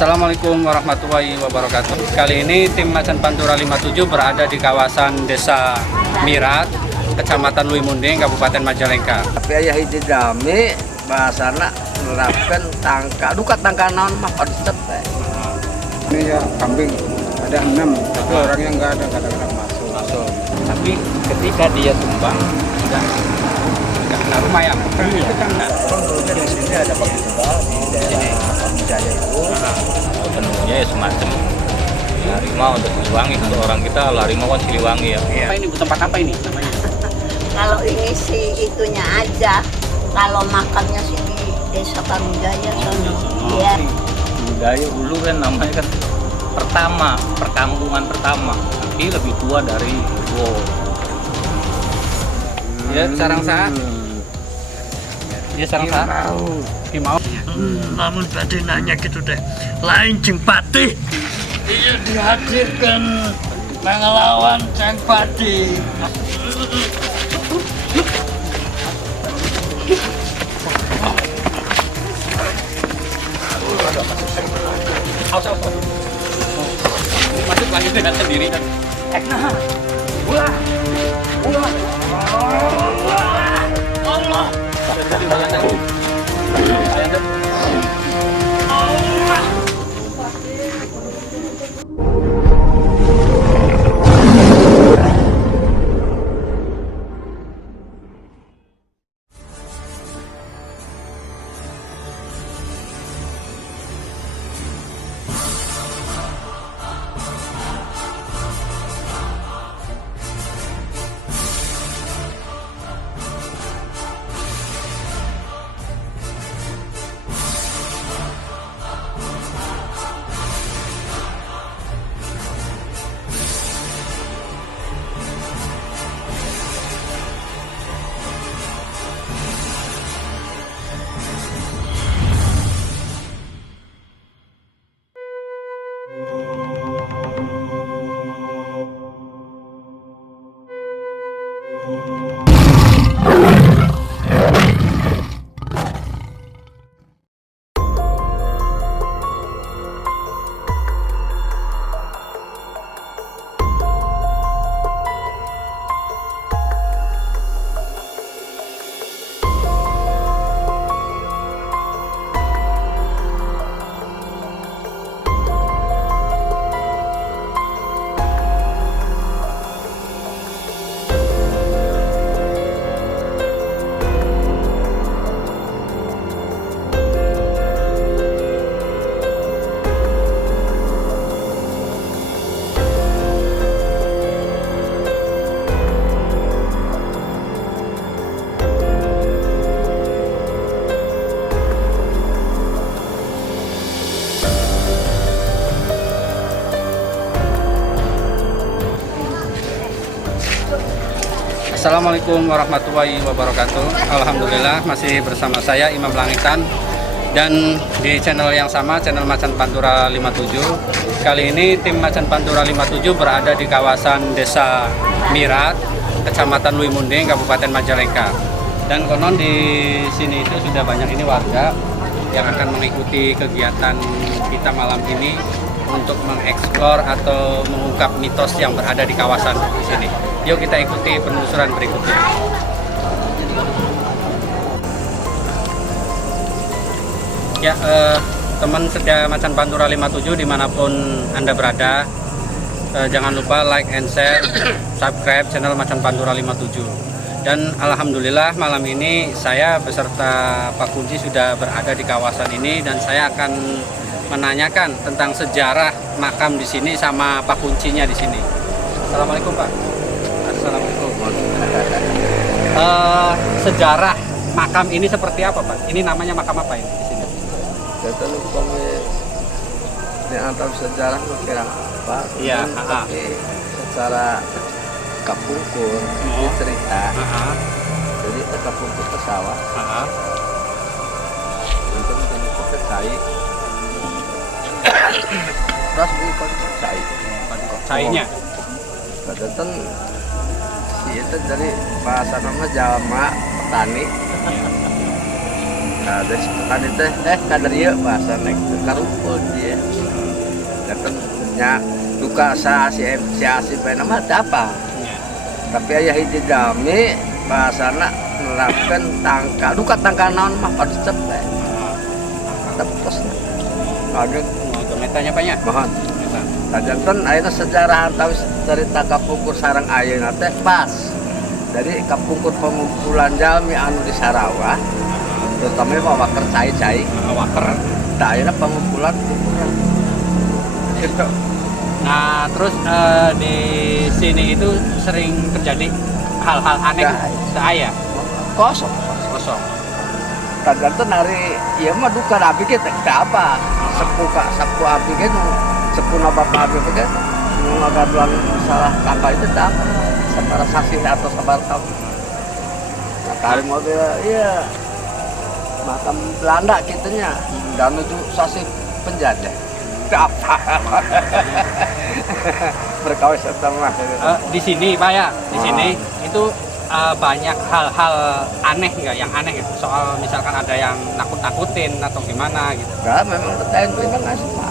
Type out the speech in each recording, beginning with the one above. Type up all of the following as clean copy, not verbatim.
Assalamualaikum warahmatullahi wabarakatuh. Kali ini tim Macan Pantura 57 berada di kawasan Desa Mirat, Kecamatan Lui Munding, Kabupaten Majalengka. Tapi ayah hiji jami bahasana menerapkan duka tangka naon mah konsep. Ini ya kambing ada 6, tapi orang yang nggak ada kadang-kadang masuk. Tapi ketika dia tumbang, sudah kena rumah ya. Itu kan dulunya di sini ada pengembang di daerah Jaya itu. Penuhnya ya semacam harimau untuk Siliwangi. Kalau orang kita harimau kan Siliwangi ya. Apa ini, tempat apa ini namanya? Kalau ini sih itunya aja. Kalau makamnya sih di Desa Parunjaya sono. Iya. Budaya dulu kan namanya kan perkampungan pertama. Tapi lebih tua dari Ya, sarang saat. Ya, sarang saat. Kimau. Namun tadi nanya gitu deh, lain Ceng Patih iya dihadirkan mengelawan Ceng Patih. Masuk lagi dengan sendiri kan. Allah. Assalamualaikum warahmatullahi wabarakatuh. Alhamdulillah masih bersama saya Imam Langitan dan di channel yang sama, channel Macan Pantura 57. Kali ini tim Macan Pantura 57 berada di kawasan Desa Mirat, Kecamatan Lui Munding, Kabupaten Majalengka. Dan konon di sini itu sudah banyak ini warga yang akan mengikuti kegiatan kita malam ini untuk mengeksplor atau mengungkap mitos yang berada di kawasan di sini. Yuk kita ikuti penelusuran berikutnya. Ya, teman setia Macan Pantura 57 dimanapun Anda berada, jangan lupa like and share, subscribe channel Macan Pantura 57. Dan alhamdulillah malam ini saya beserta Pak Kunci sudah berada di kawasan ini dan saya akan menanyakan tentang sejarah makam di sini sama Pak Kuncinya di sini. Assalamualaikum Pak. Assalamualaikum. Sejarah makam ini seperti apa Pak? Ini namanya makam apa ini di sini? Kita lupa ini antar sejarah kira apa? Iya. Tapi secara kapungkur ini cerita. Jadi kita kapungkur ke sawah. Untuk ke cai. Terus bukan cai. Cainya. Kadang si itu dari bahasa nama jalma petani. Nah, dari sepekan itu kadar ieu bahasa naik karumpul dia. Datangnya duka si nama apa? Tapi ayah hiji dami bahasana nerapkan tangka duka tangka naon mah pada cepet. Tepusnya. Agak Metanya banyak. mohon. Jantan ayeuna sejarah tahu cerita kapungkur sareng ayeuna teh pas. Jadi kapungkur pengumpulan jalmi anu di Sarawak terutama waker cai-cai Waker. tak ayeuna pengumpulan itu Nah, terus di sini itu sering terjadi hal-hal aneh saya kosong. Tergantung hari iya mah duka api kita apa sepu api gitu sepu bapak api itu ngagaduan salah kakak itu tak sabar saksi atau sabar kamu nah, kali mobil iya makam Belanda gitunya dan itu saksi penjajah apa berkawis sama di sini Pak ya, di sini itu banyak hal-hal aneh nggak yang aneh gitu soal misalkan ada yang nakut-nakutin atau gimana gitu. enggak memang bertahan itu nggak suka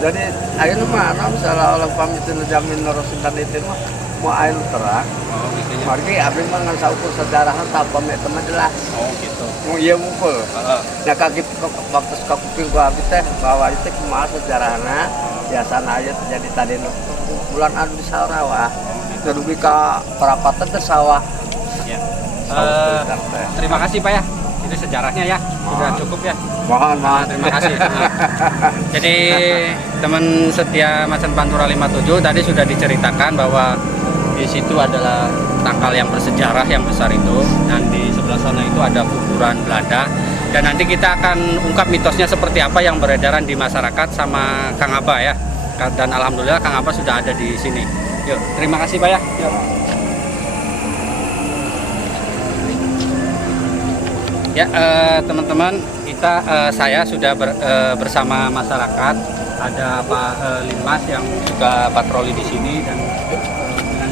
jadi ayo mana misalnya orang pamitin jamin nerusin itu mah mau air terang Gitu ya. mari abis mah ngan saukur sejarah tak pamit teman jelas Gitu. mau iya mukul nah kaki waktu kuping gua abis teh bahwa itu kumaha sejarahna biasana aja terjadi tadi bulan anu di Sarawak kerugi ka perapatan teh sawah Ya. Terima kasih Pak ya. Itu sejarahnya ya. Sudah cukup ya. mohon Terima kasih. Jadi teman setia Macan Pantura 57 tadi sudah diceritakan bahwa di situ adalah tangkal yang bersejarah yang besar itu dan di sebelah sana itu ada kuburan Belanda dan nanti kita akan ungkap mitosnya seperti apa yang beredaran di masyarakat sama Kang Aba ya. Dan alhamdulillah Kang Aba sudah ada di sini. Yuk, terima kasih Pak ya. Yuk. Ya teman-teman, saya sudah bersama masyarakat. Ada Pak Limas yang juga patroli di sini dan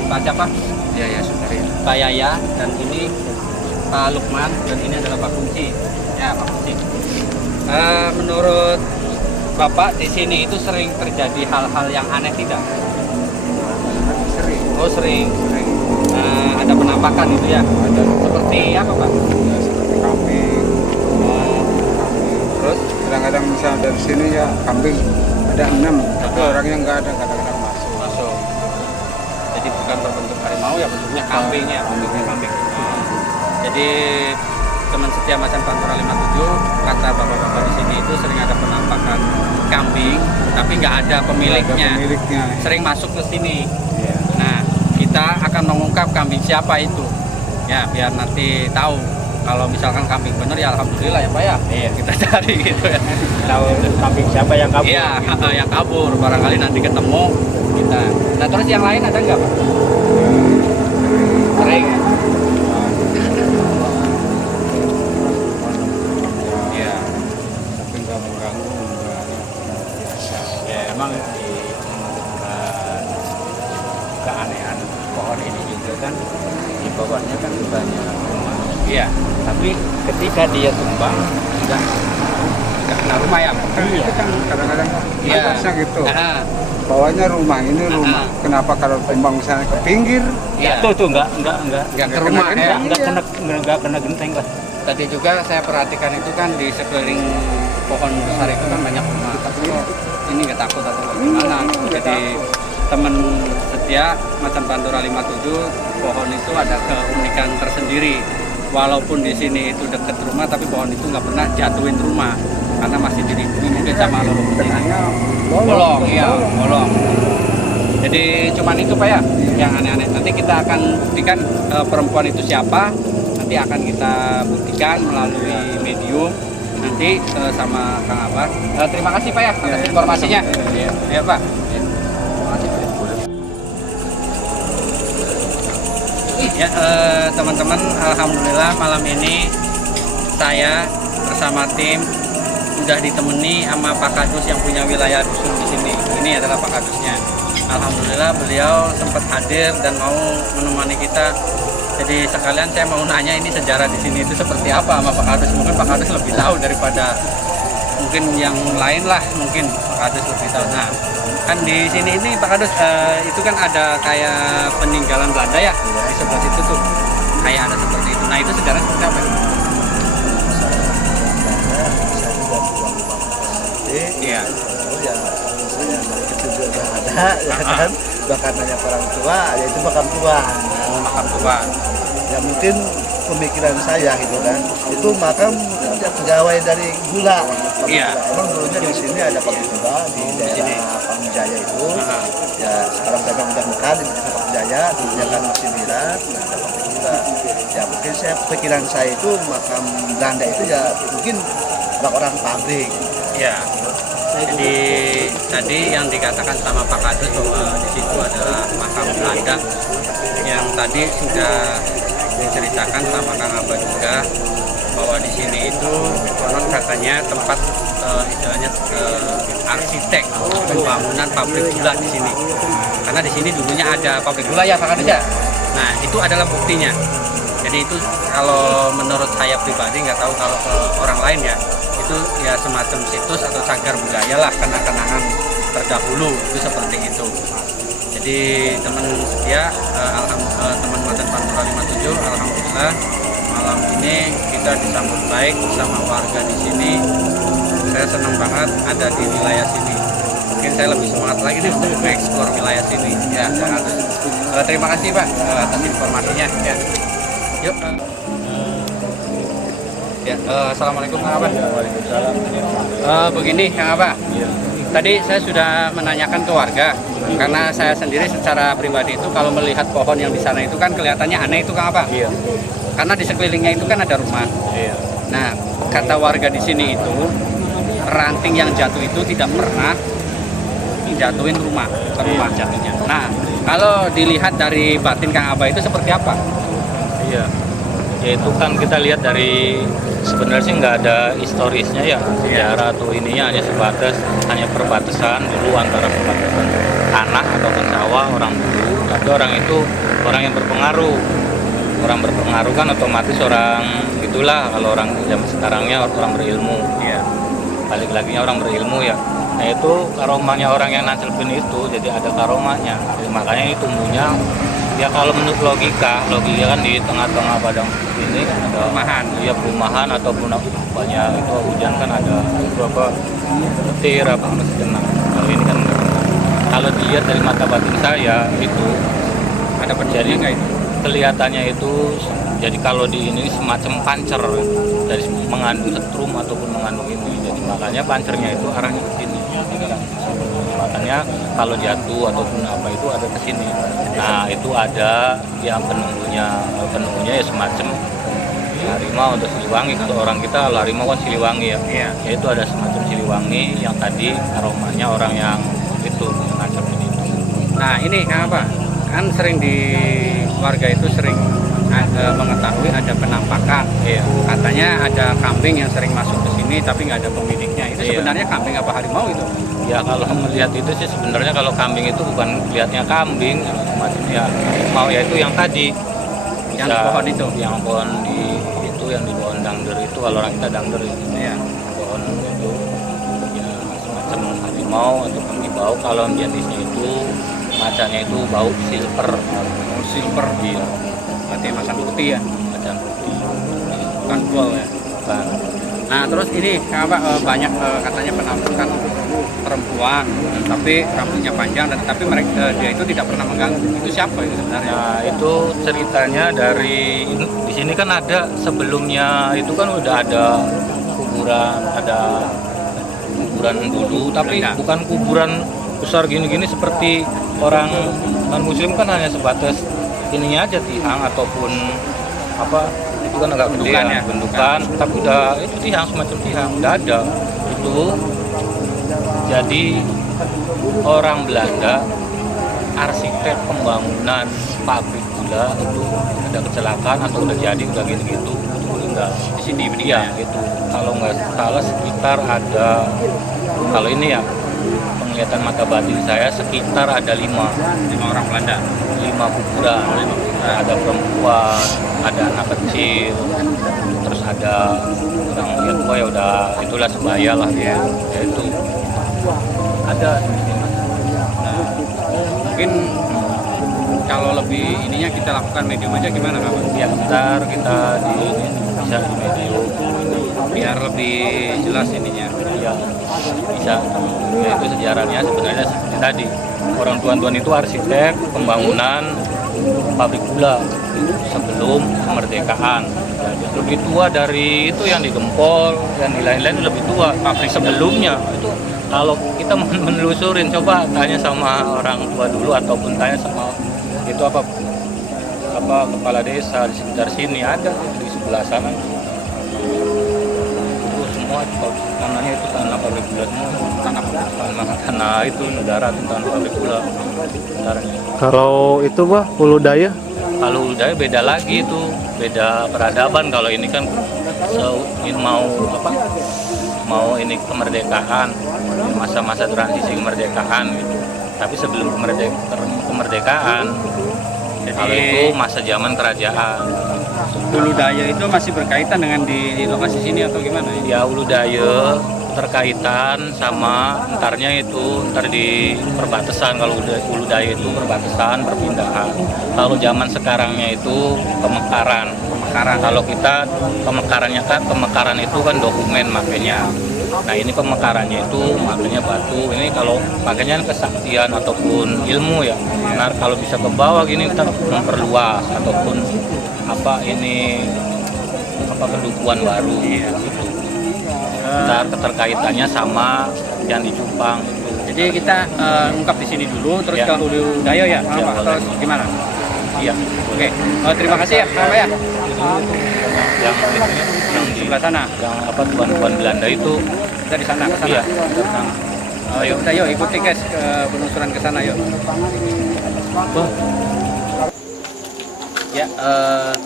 Pak siapa? Ya sudah ya. Pak Yaya dan ini Pak Lukman dan ini adalah Pak Kunci. Ya Pak Kunci. Menurut Bapak di sini itu sering terjadi hal-hal yang aneh tidak? Sering. Oh sering. Ada penampakan itu ya? Ada Seperti apa Pak? ya, seperti kambing. Terus? Kadang-kadang misalnya dari sini ya kambing ada 6 tapi orangnya nggak ada kadang-kadang Masuk. Jadi bukan berbentuk harimau ya, bentuknya kambing ya, bentuknya kambing. Jadi teman setia Macan Pantura 57 kata bapak-bapak di sini itu sering ada penampakan kambing, tapi nggak ada pemiliknya. Sering masuk ke sini. Ya. Nah, kita akan mengungkap kambing siapa itu. Ya, biar nanti tahu. Kalau misalkan kambing bener ya alhamdulillah ya Pak ya. Iya, kita cari gitu ya. Tahu kambing siapa yang kabur? Iya, yang kabur. Barangkali nanti ketemu kita. Nah, terus yang lain ada nggak Pak? Sering. Iya. Tapi nggak mengganggu. Ya emang di keanehan pohon ini juga kan di bawahnya kan banyak rumah. Iya. Tapi ketika dia tumbang sudah Nggak kena rumah ya. Itu kan kadang-kadang Iya. atasnya gitu. Nah, Bawahnya rumah, ini rumah. Kenapa kalau tumbang misalnya ke pinggir? iya. tuh enggak Nggak ke rumah ya. enggak kena genteng lah. Tadi juga saya perhatikan itu kan di sekeliling pohon besar itu kan banyak rumah. Oh, ini nggak takut atau gimana? Jadi teman setia Macan Pantura 57 pohon itu ada keunikan tersendiri. Walaupun di sini itu dekat rumah, tapi pohon itu nggak pernah jatuhin rumah karena masih dilindungi mungkin sama leluhur ini. Tengahnya Bolong, iya, bolong. Jadi cuman itu Pak ya, yang aneh-aneh. Nanti kita akan buktikan perempuan itu siapa. Nanti akan kita buktikan melalui medium. Nanti sama Kang Abar. Terima kasih Pak ya atas informasinya. Ya Pak. Terima kasih Pak. Ya teman-teman, alhamdulillah malam ini saya bersama tim sudah ditemani sama Pak Kadus yang punya wilayah dusun di sini. Ini adalah Pak Kadusnya. Alhamdulillah beliau sempat hadir dan mau menemani kita Jadi sekalian saya mau nanya ini sejarah di sini itu seperti apa sama Pak Kades. Mungkin Pak Kades lebih tahu daripada mungkin yang lain lah, mungkin Pak Kades lebih tahu. Nah, kan di sini ini Pak Kades itu kan ada kayak peninggalan Belanda ya di sebelah situ tuh, kayak ada seperti itu. Nah itu sejarah seperti apa? Iya. Ya, saya dari kecil juga ada, ya kan. Bahkan nanya orang tua, ya itu makam tua. Makam tua. Ya mungkin pemikiran saya gitu kan. Itu makam ya pegawai dari gula. Iya. Emang dulunya di sini ada pabrik gula di daerah Pamjaya itu. Ya sekarang saya udah bukan di daerah Pamjaya, dulunya kan masih Mirat, nah, ada pabrik gula. Ya mungkin pikiran saya itu makam Belanda itu ya mungkin orang-orang pabrik. Iya. Jadi tadi yang dikatakan sama Pak Kades bahwa di situ adalah makam Belanda yang tadi sudah diceritakan sama Kang Aba juga bahwa di sini itu konon katanya tempat istilahnya arsitek pembangunan pabrik gula di sini. Karena di sini dulunya ada pabrik gula ya Pak Kades ya. Nah itu adalah buktinya. Jadi itu kalau menurut saya pribadi, nggak tahu kalau ke orang lain ya, itu ya semacam situs atau cagar budaya lah, kenang-kenangan terdahulu itu seperti itu. Jadi teman setia, teman Macan Pantura 57, alhamdulillah malam ini kita disambut baik bersama warga di sini. Saya senang banget ada di wilayah sini. Mungkin saya lebih semangat lagi nih untuk mengeksplor wilayah sini. Ya, terima kasih Pak atas informasinya. Ya. Yuk. Ya, assalamualaikum Kang Aba. Waalaikumsalam. Begini Kang Aba. Tadi saya sudah menanyakan ke warga, karena saya sendiri secara pribadi itu kalau melihat pohon yang di sana itu kan kelihatannya aneh itu Kang Aba. Iya. Karena di sekelilingnya itu kan ada rumah. Iya. Nah, kata warga di sini itu ranting yang jatuh itu tidak pernah jatuhin rumah, ke rumah jatuhnya. Nah, kalau dilihat dari batin Kang Aba itu seperti apa? Iya, ya itu kan kita lihat dari sebenarnya sih nggak ada historisnya ya, sejarah atau ininya hanya perbatasan dulu antara perbatasan tanah atau sawah orang dulu. Tapi orang itu orang yang berpengaruh, kan otomatis orang itulah kalau orang zaman sekarangnya orang berilmu, ya balik lagi orang berilmu ya. Nah itu karomahnya orang yang nancelpin itu, jadi ada karomahnya, jadi makanya itu tumbuhnya. Ya kalau menurut logika kan di tengah-tengah padang ini kan ada perumahan, ya perumahan ataupun banyak itu hujan kan ada itu apa petir apa masih kena. Kalau ini kan enggak. Kalau dilihat dari mata batin saya itu ada terjadi kayak itu. Kelihatannya itu jadi kalau di ini semacam pancer dari mengandung setrum ataupun mengandung ini. Jadi makanya pancernya itu arahnya ke sini. Makanya kalau jatuh ataupun apa itu ada ke sini. Nah itu ada yang penunggunya ya semacam harimau atau siliwangi. Kalau orang kita kalau harimau kan siliwangi ya. Iya. Itu ada semacam siliwangi yang tadi aromanya orang yang itu ngacap ini. Nah ini apa? Kan sering di warga itu sering mengetahui ada penampakan. Iya. Katanya ada kambing yang sering masuk ke sini tapi nggak ada pemiliknya. Itu sebenarnya kambing apa harimau itu? Ya kalau melihat itu sih sebenarnya kalau kambing itu bukan lihatnya kambing, maksudnya mau ya itu yang tadi yang pohon itu, yang pohon di itu yang di pohon dangder itu kalau orang kita dangder itu, ya pohon itu ya semacam harimau ataupun di bau kalau jenisnya itu macamnya itu bau silver, dia, berarti macan putih ya, macan putih, bukan gold ya, bukan. Nah terus ini apa banyak katanya penampakan perempuan, tapi rambutnya panjang dan tapi mereka dia itu tidak pernah mengganggu. Itu siapa itu sebenarnya? Nah itu ceritanya dari di sini kan ada sebelumnya itu kan udah ada kuburan dulu, tapi bukan kuburan besar gini-gini seperti orang non muslim kan hanya sebatas ininya aja tiang ataupun apa itu kan agak gede ya, bentukan, tapi udah itu tiang semacam tiang udah ada itu. Jadi orang Belanda arsitek pembangunan pabrik gula itu ada kecelakaan atau udah jadi udah gitu-gitu itu meninggal di sini dia gitu. Kalau nggak salah sekitar ada kalau ini ya penglihatan mata batin saya sekitar ada 5 orang Belanda. 5 kuburan. Ada perempuan, ada anak kecil, terus ada orang lihat tua ya udah itulah sebaya lah ya itu ada di sini. Nah, mungkin kalau lebih ininya kita lakukan medium aja gimana Pak? Ya ntar kita bisa di medium Biar lebih jelas ininya. ya bisa ya itu sejarahnya sebenarnya seperti tadi orang tuan-tuan itu arsitek pembangunan pabrik gula sebelum kemerdekaan. Ya, lebih tua dari itu yang di Gempol, yang di lain-lain itu lebih tua. Pabrik sebelumnya itu kalau kita menelusurin coba tanya sama orang tua dulu ataupun tanya sama itu apa kepala desa di sekitar sini ada di sebelah sana. Itu semua tanahnya itu tanah pabrik gula semua. Tanah itu negara itu tanah pabrik gula. Kalau itu bah Hulu Daya? Kalau udah beda lagi itu, beda peradaban. Kalau ini kan mau ini kemerdekaan, masa-masa transisi kemerdekaan gitu. Tapi sebelum kemerdekaan, kalau itu masa zaman kerajaan. Hulu Daya itu masih berkaitan dengan di lokasi sini atau gimana? Ya Hulu Daya terkaitan sama ntar di perbatasan. Kalau Hulu Daya itu perbatasan perpindahan. Kalau zaman sekarangnya itu pemekaran. Kalau kita pemekaran itu kan dokumen makanya. Nah ini pemekarannya itu makanya batu. Ini kalau makanya kesaktian ataupun ilmu ya. Nah kalau bisa ke bawah gini kita memperluas ataupun pendukuhan baru gitu. Ntar keterkaitannya sama yang di Cupang itu. Jadi kita ungkap di sini dulu, terus Ya. ke Hulu Daya ya, Pak? boleh. Atau gimana? Iya. Oke, terima kasih ya, Pak ya. Yang di Sebelah sana, yang tuan-tuan Belanda itu. kita di sana, ke sana. Iya. Ke sana. Yuk, kita yuk ikuti guys ke penelusuran ke sana yuk. Ya,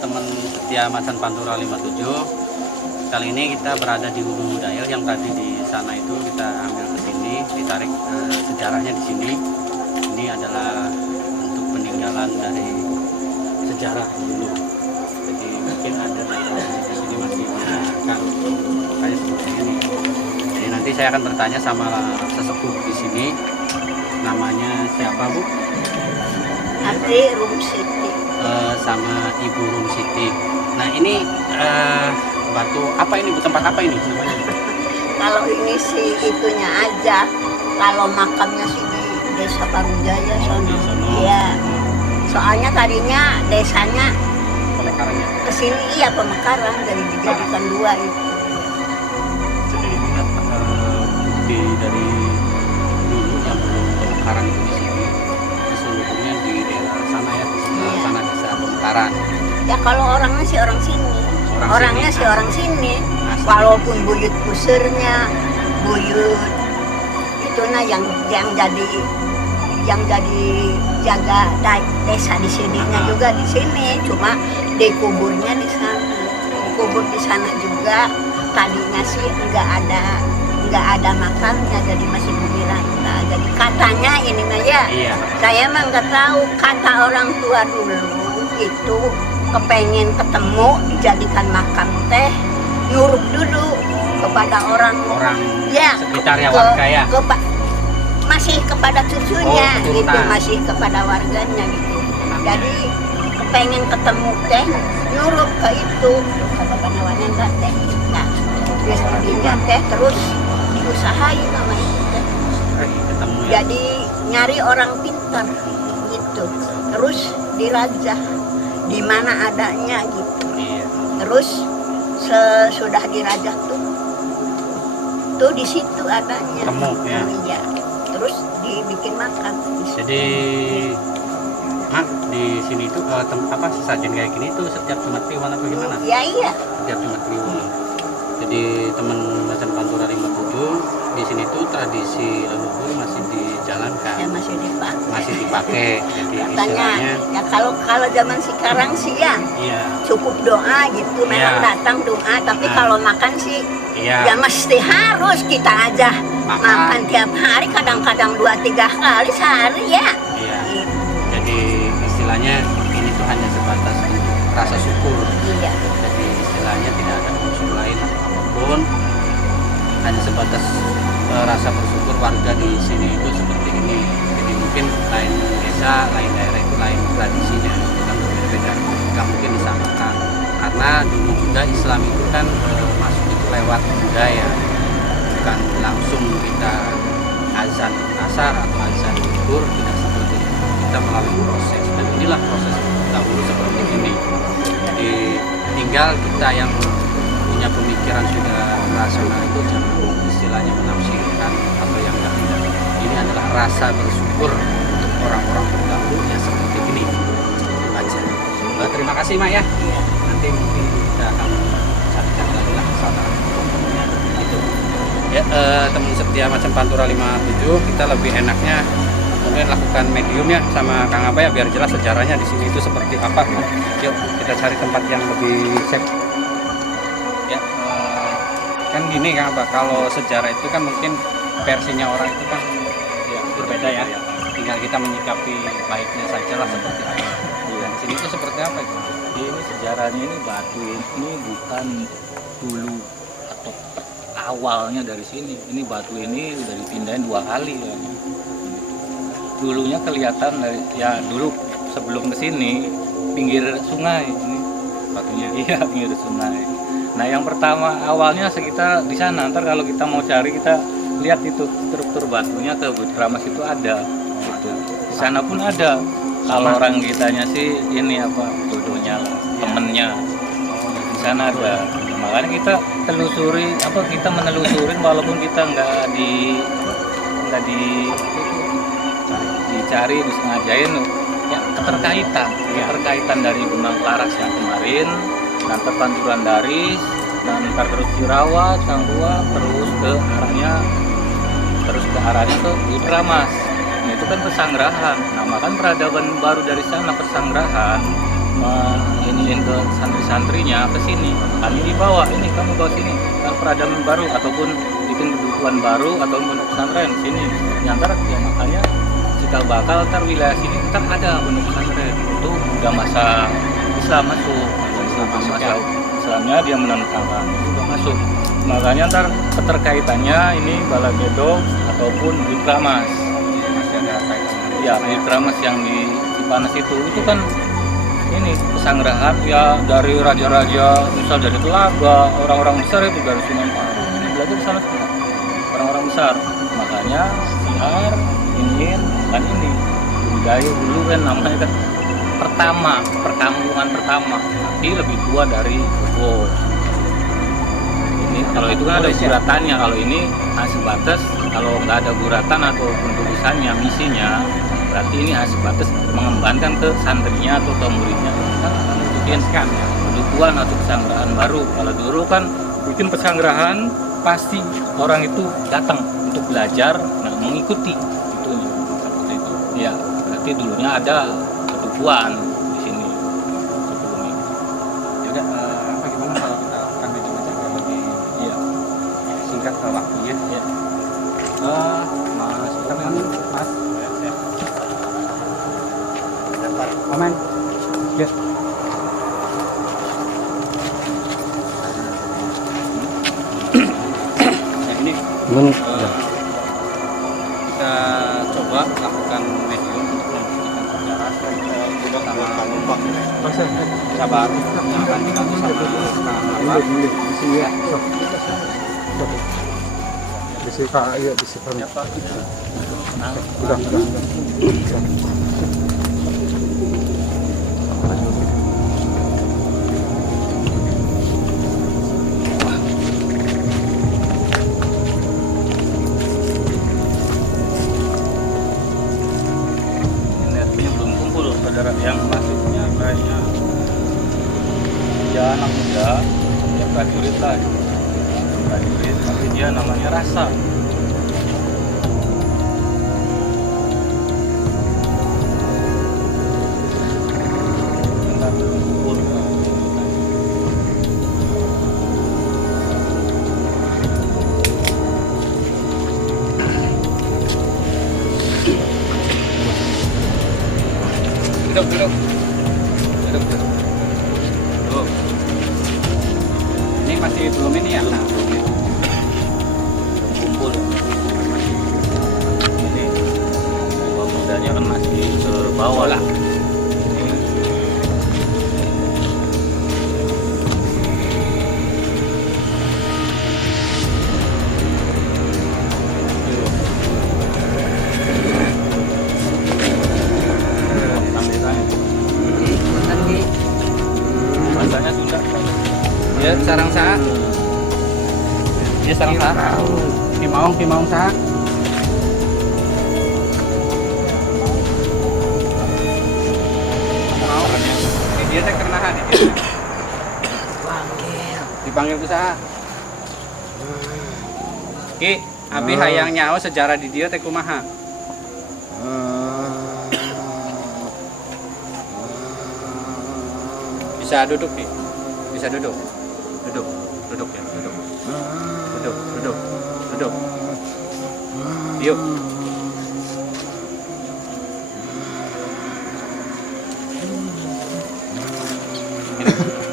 teman setia Macan Pantura 57. Kali ini kita berada di Hulu Daya yang tadi di sana itu kita ambil ke sini, ditarik sejarahnya di sini. Ini adalah bentuk peninggalan dari sejarah dulu. Jadi mungkin ada di sini masih kan kayak seperti ini. Jadi nanti saya akan bertanya sama sesepuh di sini. Namanya siapa Bu? Abdi Rum Siti. Sama Ibu Rum Siti. Nah ini batu apa ini? Tempat apa ini namanya? Kalau ini sih itunya aja. Kalau makamnya sih di Desa Barujaya sono. Iya. Soalnya tadinya desanya Pemekarannya. kesini iya pemekaran dari dijadikan 2 itu. Jadi lihat bukti dari dulu yang pemekaran itu di sini. Seluruhnya di daerah sana ya, di sebelah Iya. sana desa pemekaran. Ya kalau orangnya sih orang sini. Orangnya sini. sih orang sini. Asli. Walaupun buyut pusernya, buyut itu yang jadi jaga desa di sininya juga di sini, cuma dikuburnya di sana. Kubur di sana juga tadinya sih nggak ada makamnya, jadi masih bumi rata. Jadi katanya ini ya, Iya. saya emang nggak tahu, kata orang tua dulu itu kepengen ketemu dijadikan makam teh nyuruh dulu kepada orang ya sekitar ya, warga ya. masih kepada cucunya Oh, gitu, keturunan. masih kepada warganya gitu. Jadi kepengen ketemu teh nyuruh ke itu ke Bapanawanan teh. Nah, dia teh terus diusahain sama itu teh. Ketemu ya. Jadi nyari orang pintar gitu. Terus dirajah di mana adanya gitu. Iya. Terus sesudah dirajah tuh di situ adanya. Temu, ya. Iya. Terus dibikin makan. Jadi Mak, di sini tuh sesajen kayak gini tuh setiap Jumat Kliwon atau gimana? Ya iya. Setiap Jumat Kliwon. Jadi teman Macan Pantura 57 di sini tuh tradisi leluhur masih dijalankan. Ya masih Jadi dipakai. Katanya istilahnya ya kalau zaman sekarang sih ya iya. cukup doa gitu, memang Iya. datang doa, tapi Nah. kalau makan sih Iya. ya mesti harus kita aja makan tiap hari, kadang-kadang 2-3 kali sehari ya. Iya. Gitu. Jadi istilahnya ini tuh hanya sebatas untuk rasa syukur. Iya. Jadi istilahnya tidak ada unsur lain atau apapun, hanya sebatas rasa bersyukur warga di sini itu seperti ini. Jadi mungkin lain desa, lain daerah itu lain tradisinya, itu kan berbeda, nggak mungkin disamakan. Karena dulu juga Islam itu kan masuk itu lewat budaya, bukan langsung kita azan asar atau azan zuhur, tidak seperti itu. Kita melalui proses, dan inilah proses dahulu seperti ini. Jadi tinggal kita yang punya pemikiran sudah rasional itu jangan istilahnya menafsirkan atau yang tidak. Ini adalah rasa bersyukur untuk orang-orang terdahulu ya seperti ini. Itu aja. Terima kasih Mak ya. Nanti mungkin kita akan carikan lagi lah saudara. Gitu. Ya teman setia Macan Pantura 57, kita lebih enaknya mungkin lakukan medium ya sama Kang Abah ya, biar jelas sejarahnya di sini itu seperti apa. Yuk kita cari tempat yang lebih safe. Ya kan gini Kang Abah, kalau sejarah itu kan mungkin versinya orang itu kan ya berbeda ya. Tinggal kita menyikapi baiknya saja lah seperti apa. Dan di sini itu seperti apa itu? Ini sejarahnya, ini batu ini bukan dulu atau awalnya dari sini. Ini batu ini udah dipindahin 2 kali ya. Dulunya kelihatan dari ya dulu sebelum ke sini pinggir sungai ini batunya. Iya, pinggir sungai. Nah, yang pertama awalnya sekitar di sana. Ntar kalau kita mau cari kita lihat itu struktur batunya ke Bukit Ramas itu ada. Gitu. Di sana pun ada. Kalau orang kitanya sih ini apa jodohnya lah, temennya di sana ada. Makanya kita telusuri apa kita menelusurin walaupun kita nggak dicari disengajain ya keterkaitan dari Gunung Laras yang kemarin, nanti Panturan Daris, dan ntar terus Cirawat, Sangrua, terus ke arahnya ke Bukit Ramas. Nah, itu kan pesanggrahan. Nah, kan peradaban baru dari sana pesanggrahan iniin ke santri-santrinya ke sini. Kami dibawa ini kamu bawa sini kan peradaban baru ataupun bikin kebutuhan baru ataupun pondok pesantren sini. Nyantar ya makanya cikal bakal ntar wilayah sini ntar ada pondok pesantren. Itu udah masa Islam masuk. Masa Islamnya dia menentukan itu udah masuk. Makanya ntar keterkaitannya ini Balagedong ataupun Bukit Ramas. Ya, Bukit Ramas yang di Cipanas itu kan ini pesanggrahan ya dari raja-raja, misal dari Telaga, orang-orang besar itu dari Sunan Paru ini belajar di sana semua, orang-orang besar. Makanya siar, ingin kan ini budaya dulu kan namanya kan perkampungan pertama, tapi lebih tua dari Bogor. Ini kalau itu kan ada guratannya, kalau ini sebatas kalau nggak ada guratan ataupun tulisannya misinya, berarti ini sebatas mengembangkan ke santrinya atau ke muridnya kan bikin kebutuhan atau pesanggrahan baru. Kalau dulu kan bikin pesanggrahan pasti orang itu datang untuk belajar, nah mengikuti itu seperti itu ya, berarti dulunya ada kebutuhan di sini sebelum ini. Juga bagaimana kalau kita lakukan medium aja biar lebih singkat waktunya ya. Mas Aman. Ya. Nah, ini kita coba lakukan medium untuk membuktikan sejarah sama sabar yang akan dibantu sama Udah. Saudara yang masuknya kayaknya ya anak muda ya prajurit lah gitu. Prajurit tapi dia namanya Rasa. bawah lah. Bahasanya Sunda. Ya sarang saha. Ya sarang saha. Kimaung saha. Di dia teh kernaha di dia. Dipanggil ku saha? Ki, abi hayang nyaho sejarah di dia teh kumaha? Bisa duduk nih, bisa duduk, duduk ya, duduk, yuk.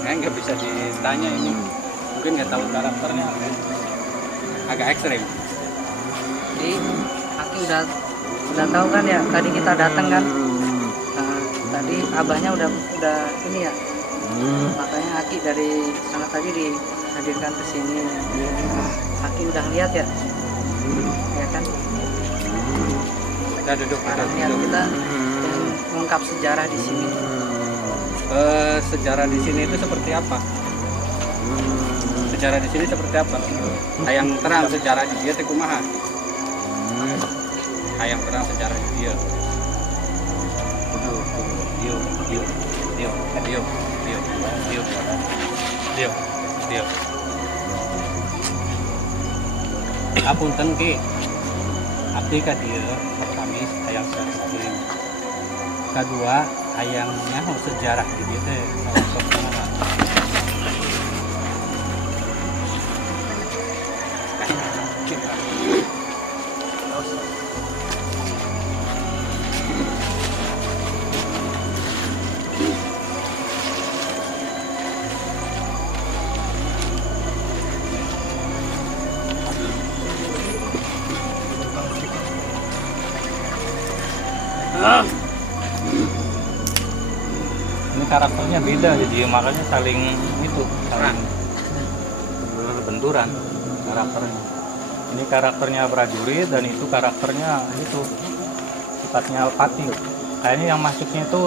Ini nggak bisa ditanya ini, mungkin nggak tahu karakternya, agak ekstrim. Jadi Aki udah tahu kan ya, tadi kita datang kan, nah, tadi abahnya udah ini ya. Makanya Aki dari sana tadi dihadirkan ke sini. Aki udah lihat ya, ya kan? Kita duduk, Lihat kita mengungkap sejarah di sini. Sejarah di sini itu seperti apa? Sejarah di sini seperti apa? Hayang terang sejarah di dia teh kumaha? Hayang terang sejarah di dia. Diam. Apunten ki, abdi ka dieu pertama hayang saring. Kedua hayang nyaho sejarah di dieu teh salah kumaha. Ini karakternya beda, jadi makanya saling berbenturan karakternya. Ini karakternya prajurit dan itu karakternya itu sifatnya Pati. Kayaknya yang masuknya itu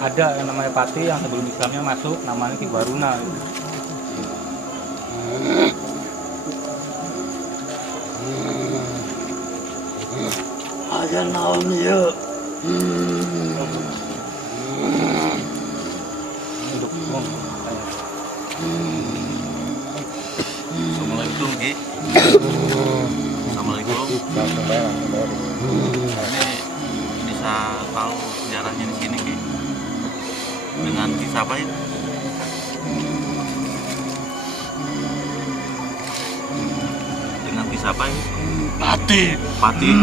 ada yang namanya Pati, yang sebelum Islamnya masuk namanya Ki Baruna gitu. Aja naon ya. Duduk ngomong. Assalamualaikum Ki. Assalamualaikum. Ini bisa tahu sejarahnya di sini Ki? Dengan kisah apa itu? Dengan kisah apa itu? Pati. Pati.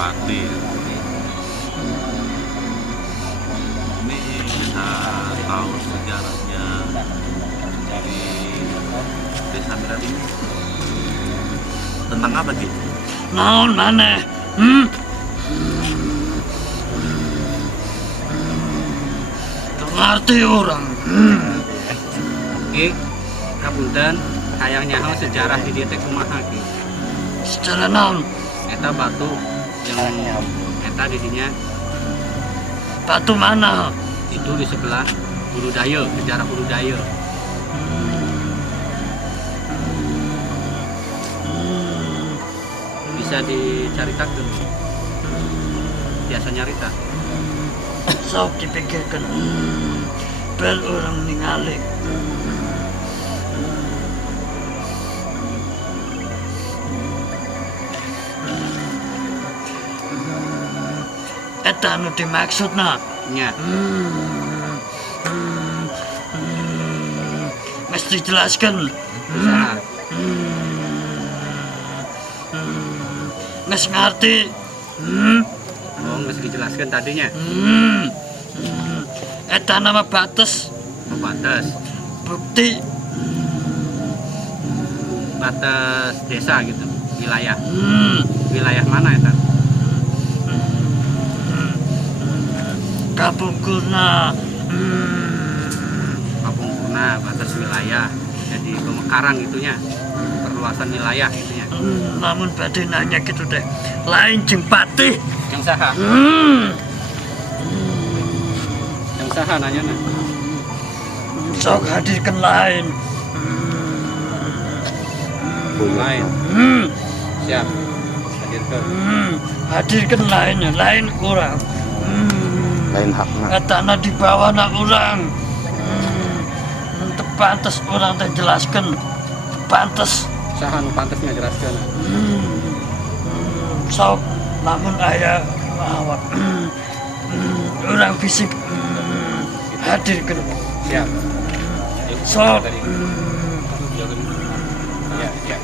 Pati. Ini bisa tahu sejarahnya dari Desa Mirat ini tentang apa Ki? Naon maneh? Ngerti orang. Ki, kapunten hayang nyaho sejarah di dieu teh kumaha ki? Secara naon? Eta batu yang eta di dinya Batu mana? itu di sebelah Hulu Daya, sejarah Hulu Daya. Bisa dicaritakeun. Biasa nyarita. Sok dipikirkan. Bel orang ningali. Eta anu dimaksudna. Nya, Mesti dijelaskan. saha? Nges ngerti. Oh, geus dijelaskeun tadinya. Eta nama batas. Batas, Bukti. batas desa gitu, wilayah. Wilayah mana eta? Kampung Kurna. Kampung Kurna, batas wilayah. Jadi pemekaran itunya, perluasan wilayah itunya. Namun badhe nanya gitu deh. Lain jeung Patih. Yang saha? Yang saha nanya nah. Sok hadirkan lain. Lain. Siap. Hadirkan. Hadirkan lainnya, lain kurang. Lain hakna. Katana di bawah nak orang. Pantas orang teh jelaskan. Pantas. Saha nu pantes ngajelaskeun. Sok namun aya awak. Orang fisik hadirkan. Siap. Sok. Ya, ya.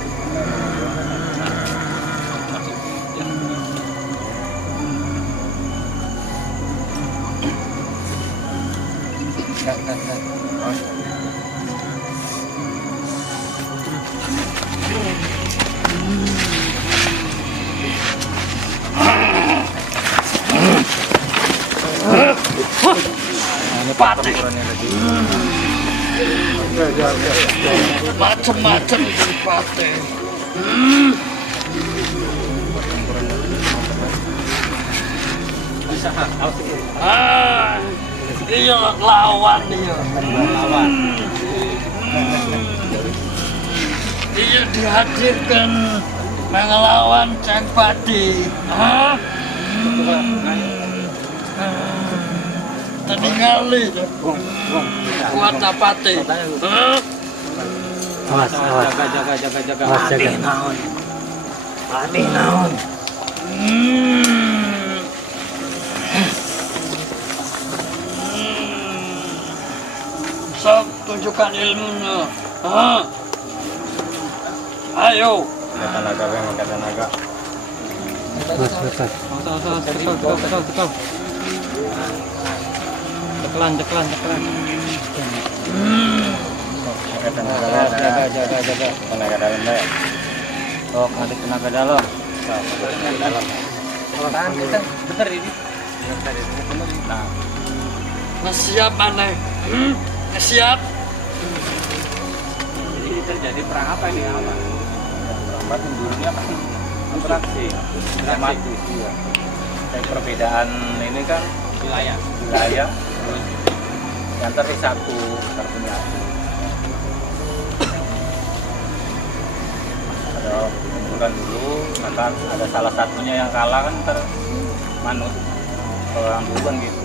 Patih. Macem-macem di Patih. Iya lawan dia. Iya dihadirkan mengelawan Ceng Patih. Tadi ngali kuat Patih. Awas. Patih naon. Patih naon. Sok tunjukkan ilmunya. Ayo. Kata naga, memang kata naga. Deklan. Kata naga, jaga. Tenaga dalam deh. Oh, ada tenaga dalam. Tahan kita bener ini. Nah siap aneh. Siap. Jadi terjadi perang apa ini? Batin dulunya kan interaksi, dramatis. Iya. Dan perbedaan ini kan Wilayah. wilayah yang tadi satu kartunya ada bukan dulu, maka ada salah satunya yang kalah kan manut orang duluan gitu.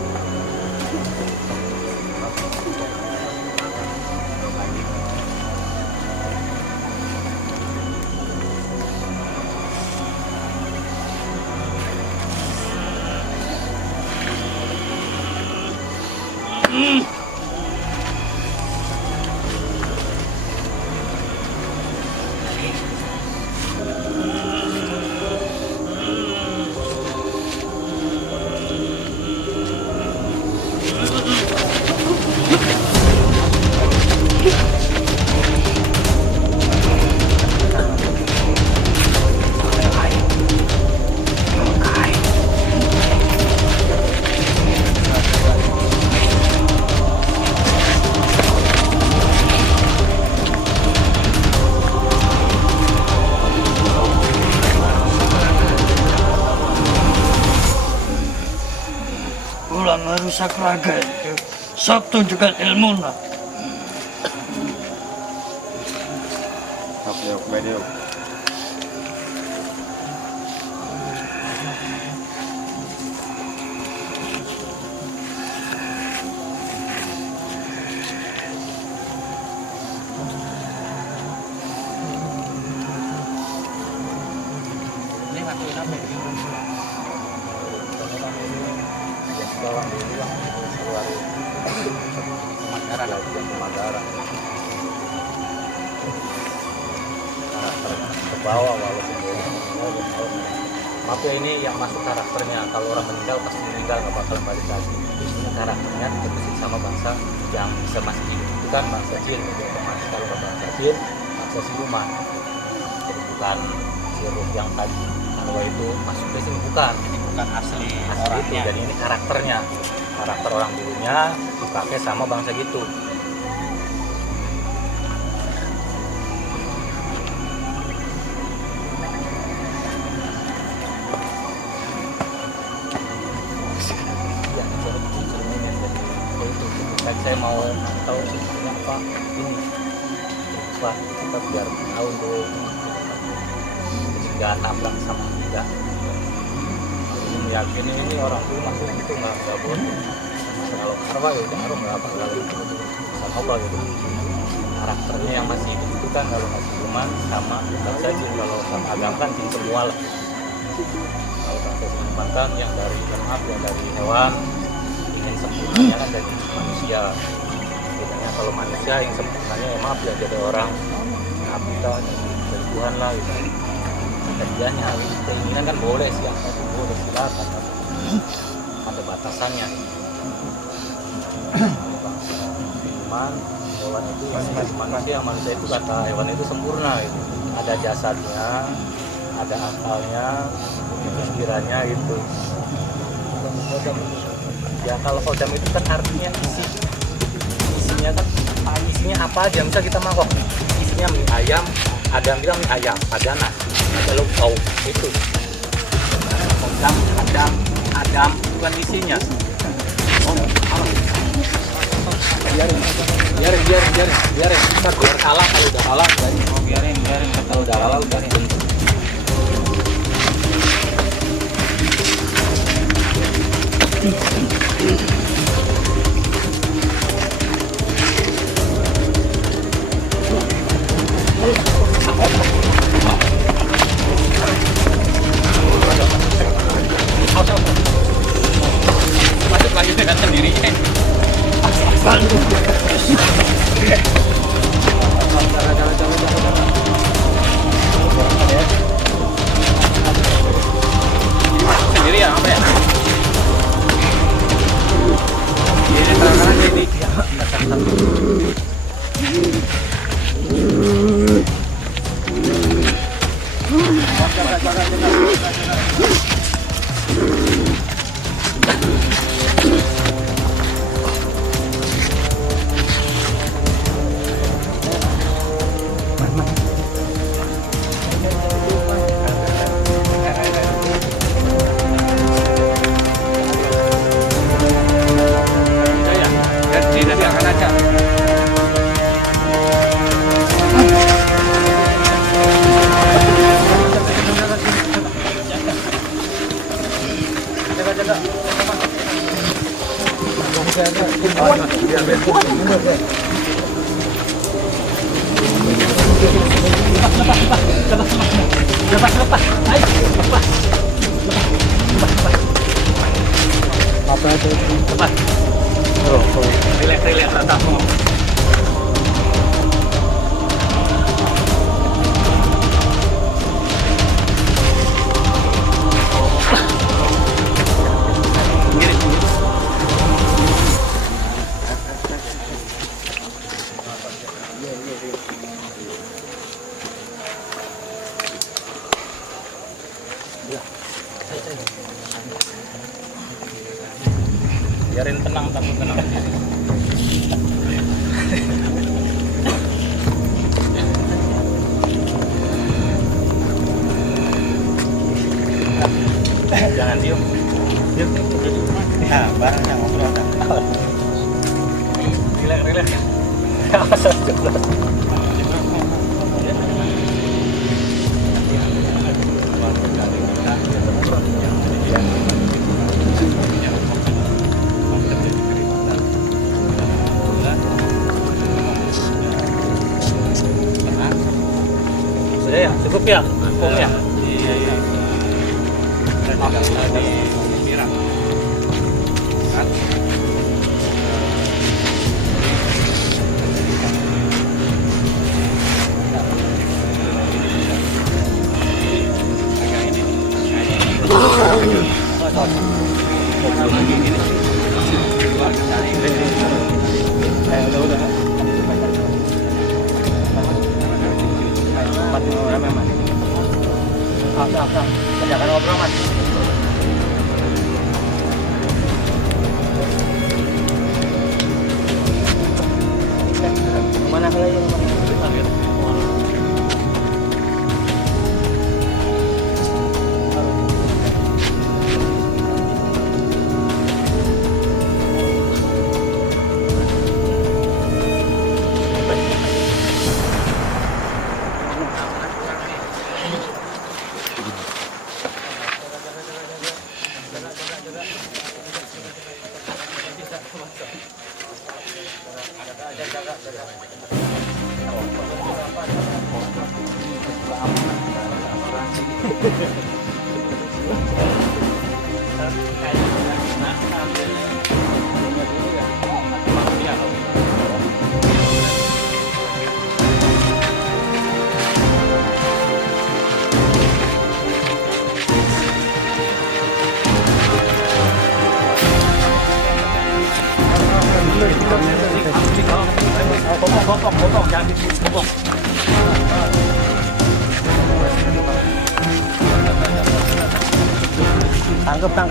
Ulang rusak raga itu. Sok tunjukkan ilmu nak. Oke, video. Ini ngakuin apa ya? Bawah walaupun tapi ini yang masuk karakternya. Kalau orang meninggal pasti meninggal, nggak bakal balik lagi. Terus karakternya terbesit sama bangsa yang bisa masih hidup, itu kan bangsa jin. Jadi otomatis kalau bangsa jin, bangsa siluman. Jadi bukan si ruh yang tadi bahwa itu masuk ke sini bukan asli itu. Jadi ini karakter orang dulunya dipakai sama bangsa gitu. Saya mau tahu sebenarnya apa ini, apa kita biar tahu untuk nggak nabrak sama enggak. Meyakini ini orang dulu masuk itu nggak boleh. Kalau arwah ya udah arwah nggak apa sama apa gitu. Karakternya yang masih itu kan kalau masih cuman sama bangsa jin, kalau sama agama kan jin semua lah. Kalau bangsa siluman kan yang dari dari hewan, ingin sempurnanya kan dari manusia. Bedanya kalau manusia yang sempurnanya ya jadi orang kita dari Tuhan lah gitu. Kerjanya keinginan kan boleh siapa pun boleh, silakan, ada batasannya. Siluman hewan itu manusia itu kata hewan itu sempurna gitu. Ada jasadnya, ada akalnya, pikirannya gitu. Ya kalau kodam itu kan artinya isinya apa aja. Misal kita mangkok isinya mie ayam, ada yang bilang mie ayam, ada nasi, ada lauk itu. Kodam, adam bukan isinya. Biarin. Kita biar kalah, kalau udah kalah biarin. Kalau udah kalah udah tentu. Lanjut dengan sendirinya. Sendiri ya apa ya? Ini tangan jadi Relax ratamu. Biarin tenang, takut tenang. Jangan diem. Nah, barangnya ngobrol. Relax. Asal jelas. Sudah ya, cukup ya, Om ya. Iya. Di Pirang. Udah. Jangan ngobrol mas. Mana lagi? Potong, jangan dipotong. Tangkap.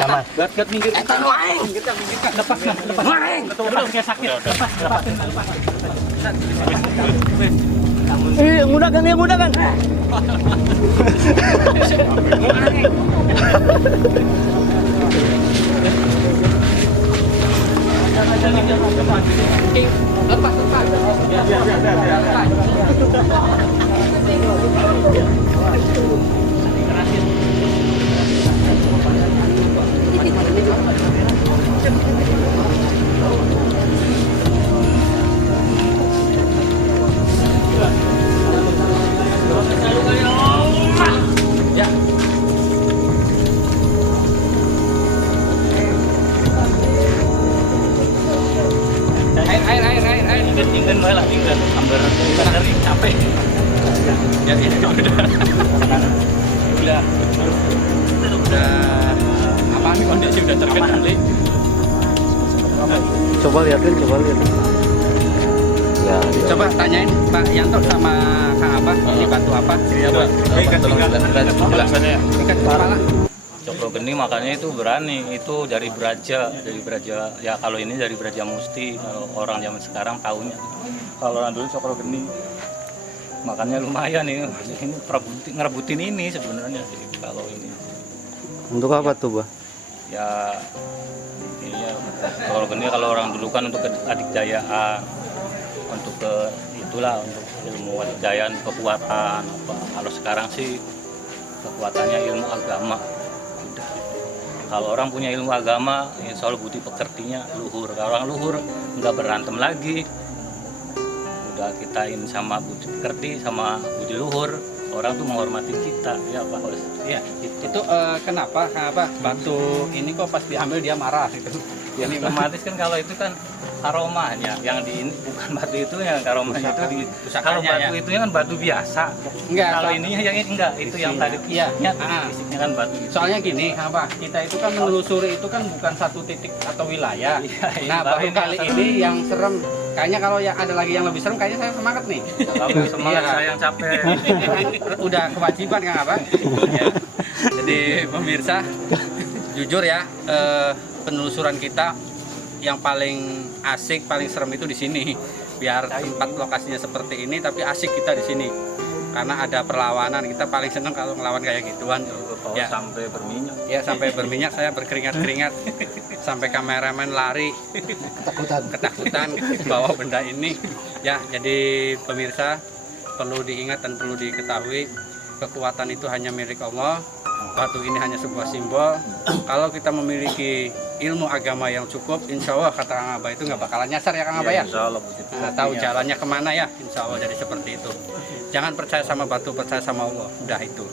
Sama. Gat minggir. Lepas. Sakit. Lepas. Yang mudah kan. Air. Dingin malah dingin. Hampir dari capek. Ya udah apa nih kondisi udah terkendali. Coba liatin. Ya. Coba tanyain Pak Yanto sama Kang Abah, ini batu apa? Iya Pak. Jelasannya. Ikat kepala. Cokro Geni makanya itu berani, itu dari Braja ya. Kalau ini dari Braja Musti, kalau orang zaman sekarang tahunya. Kalau orang dulu Cokro Geni, makanya lumayan nih ini ngerebutin ini sebenarnya sih kalau ini. Untuk apa tuh, Bah? Ya iya, Cokro Geni kalau orang dulu kan untuk adikjayaan, untuk itulah untuk ilmu adikjayaan, kekuatan apa. Kalau sekarang sih kekuatannya ilmu agama. Kalau orang punya ilmu agama, insya Allah budi pekertinya luhur. Kalau orang luhur nggak berantem lagi, udah kitain sama budi pekerti sama budi luhur, orang tuh menghormati kita, ya Pak Bos. Iya, itu kenapa batu ini kok pas diambil dia marah gitu? Ya otomatis kan kalau itu kan aromanya, yang di ini bukan batu itu yang aromanya itu di. Kalau batu itu kan batu biasa. Enggak. Kalau ininya yang ini enggak, itu yang tadi fisiknya kan batu. Soalnya gini, kita itu kan menelusuri itu kan bukan satu titik atau wilayah. Nah, baru kali ini yang serem. Kayaknya kalau yang ada lagi yang lebih serem, kayaknya saya semangat nih. Kamu semangat, saya yang capek. Udah kewajiban Kang Abah. Ya. Jadi pemirsa, jujur ya, penelusuran kita yang paling asik, paling serem itu di sini. Biar tempat lokasinya seperti ini, tapi asik kita di sini. Karena ada perlawanan, kita paling seneng kalau ngelawan kayak gituan. Ya. Sampai berminyak. Ya, sampai berminyak, saya berkeringat-keringat. Sampai kameramen lari ketakutan bawa benda ini. Ya, jadi pemirsa perlu diingat dan perlu diketahui, kekuatan itu hanya milik Allah. Batu ini hanya sebuah simbol. Kalau kita memiliki ilmu agama yang cukup, insya Allah kata Kang Abah itu nggak bakalan nyasar ya Kang Abah ya. Insya Allah, tahu jalannya kemana ya, insya Allah. Jadi seperti itu. Jangan percaya sama batu, percaya sama Allah. Udah itu.